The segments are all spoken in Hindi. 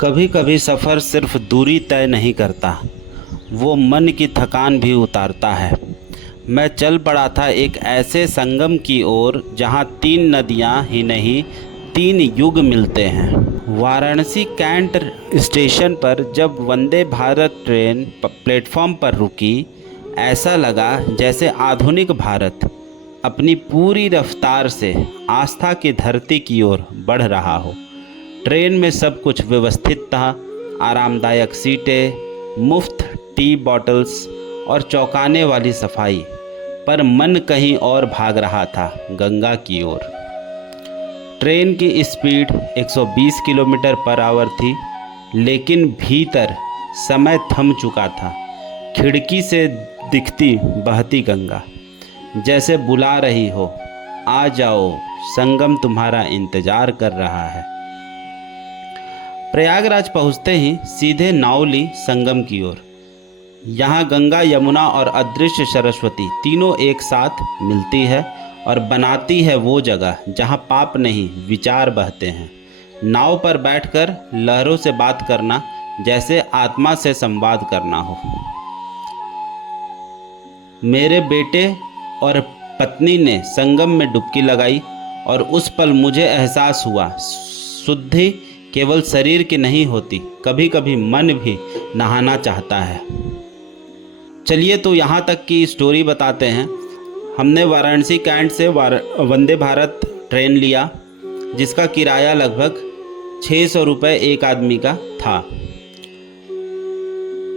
कभी कभी सफ़र सिर्फ दूरी तय नहीं करता, वो मन की थकान भी उतारता है। मैं चल पड़ा था एक ऐसे संगम की ओर जहाँ 3 नदियाँ ही नहीं 3 युग मिलते हैं। वाराणसी कैंट स्टेशन पर जब वंदे भारत ट्रेन प्लेटफॉर्म पर रुकी, ऐसा लगा जैसे आधुनिक भारत अपनी पूरी रफ्तार से आस्था की धरती की ओर बढ़ रहा हो। ट्रेन में सब कुछ व्यवस्थित था, आरामदायक सीटें, मुफ्त टी बॉटल्स और चौंकाने वाली सफाई, पर मन कहीं और भाग रहा था, गंगा की ओर। ट्रेन की स्पीड 120 किलोमीटर पर आवर थी, लेकिन भीतर समय थम चुका था। खिड़की से दिखती बहती गंगा जैसे बुला रही हो, आ जाओ, संगम तुम्हारा इंतजार कर रहा है। प्रयागराज पहुँचते ही सीधे नाव ली संगम की ओर। यहाँ गंगा, यमुना और अदृश्य सरस्वती तीनों एक साथ मिलती है और बनाती है वो जगह जहाँ पाप नहीं, विचार बहते हैं। नाव पर बैठकर लहरों से बात करना जैसे आत्मा से संवाद करना हो। मेरे बेटे और पत्नी ने संगम में डुबकी लगाई और उस पल मुझे एहसास हुआ, शुद्धि केवल शरीर की नहीं होती, कभी कभी मन भी नहाना चाहता है। चलिए तो यहाँ तक की स्टोरी बताते हैं। हमने वाराणसी कैंट से वंदे भारत ट्रेन लिया, जिसका किराया लगभग 600 रुपये एक आदमी का था।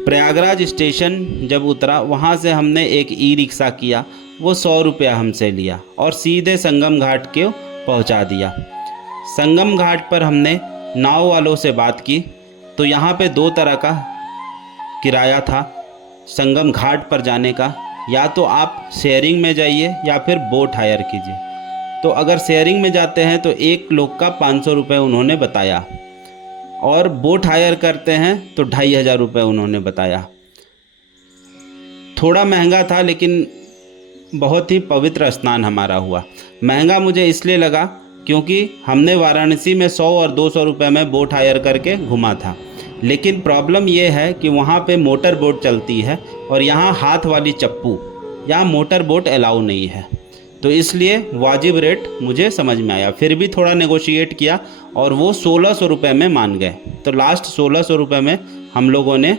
प्रयागराज स्टेशन जब उतरा, वहाँ से हमने एक ई रिक्शा किया, वो 100 रुपया हमसे लिया और सीधे संगम घाट को पहुँचा दिया। संगम घाट पर हमने नाव वालों से बात की तो यहाँ पे 2 तरह का किराया था संगम घाट पर जाने का। या तो आप शेयरिंग में जाइए या फिर बोट हायर कीजिए। तो अगर शेयरिंग में जाते हैं तो एक लोग का 500 रुपये उन्होंने बताया, और बोट हायर करते हैं तो 2500 रुपये उन्होंने बताया। थोड़ा महंगा था, लेकिन बहुत ही पवित्र स्नान हमारा हुआ। महंगा मुझे इसलिए लगा क्योंकि हमने वाराणसी में 100 और 200 रुपये में बोट हायर करके घुमा था। लेकिन प्रॉब्लम ये है कि वहाँ पे मोटर बोट चलती है और यहाँ हाथ वाली चप्पू, यहाँ मोटर बोट अलाउ नहीं है। तो इसलिए वाजिब रेट मुझे समझ में आया। फिर भी थोड़ा नेगोशिएट किया और वो 1600 रुपये में मान गए। तो लास्ट 1600 रुपये में हम लोगों ने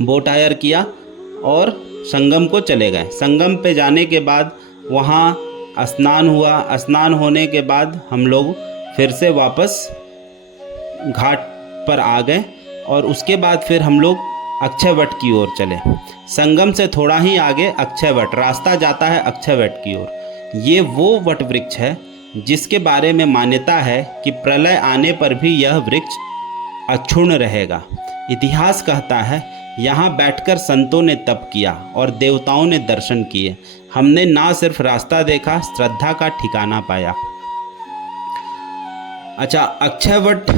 बोट हायर किया और संगम को चले गए। संगम पे जाने के बाद वहाँ स्नान हुआ। स्नान होने के बाद हम लोग फिर से वापस घाट पर आ गए और उसके बाद फिर हम लोग अक्षय वट की ओर चले। संगम से थोड़ा ही आगे अक्षय वट रास्ता जाता है अक्षय वट की ओर। ये वो वट वृक्ष है जिसके बारे में मान्यता है कि प्रलय आने पर भी यह वृक्ष अक्षुण्ण रहेगा। इतिहास कहता है यहाँ बैठकर संतों ने तप किया और देवताओं ने दर्शन किए। हमने ना सिर्फ रास्ता देखा, श्रद्धा का ठिकाना पाया। अच्छा, अक्षय वट,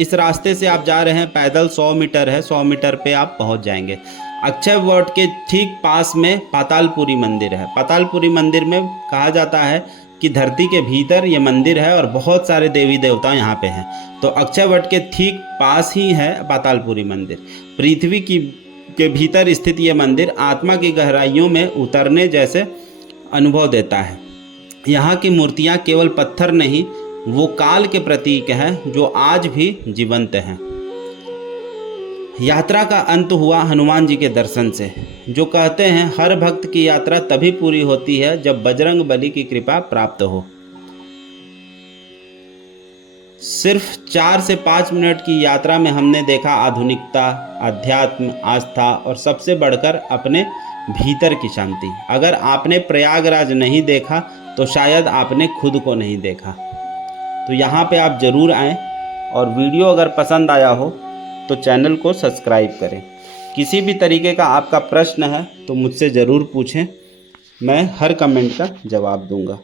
इस रास्ते से आप जा रहे हैं, पैदल 100 मीटर है, 100 मीटर पे आप पहुंच जाएंगे। अक्षय वट के ठीक पास में पातालपुरी मंदिर है। पातालपुरी मंदिर में कहा जाता है कि धरती के भीतर ये मंदिर है और बहुत सारे देवी देवता यहाँ पे हैं। तो अक्षय वट के ठीक पास ही है पातालपुरी मंदिर। पृथ्वी के भीतर स्थित ये मंदिर आत्मा की गहराइयों में उतरने जैसे अनुभव देता है। यहाँ की मूर्तियाँ केवल पत्थर नहीं, वो काल के प्रतीक हैं जो आज भी जीवंत हैं। यात्रा का अंत हुआ हनुमान जी के दर्शन से, जो कहते हैं हर भक्त की यात्रा तभी पूरी होती है जब बजरंग बली की कृपा प्राप्त हो। सिर्फ 4 से 5 मिनट की यात्रा में हमने देखा आधुनिकता, अध्यात्म, आस्था और सबसे बढ़कर अपने भीतर की शांति। अगर आपने प्रयागराज नहीं देखा तो शायद आपने खुद को नहीं देखा। तो यहाँ पे आप ज़रूर आएँ, और वीडियो अगर पसंद आया हो तो चैनल को सब्सक्राइब करें। किसी भी तरीके का आपका प्रश्न है तो मुझसे ज़रूर पूछें, मैं हर कमेंट का जवाब दूंगा।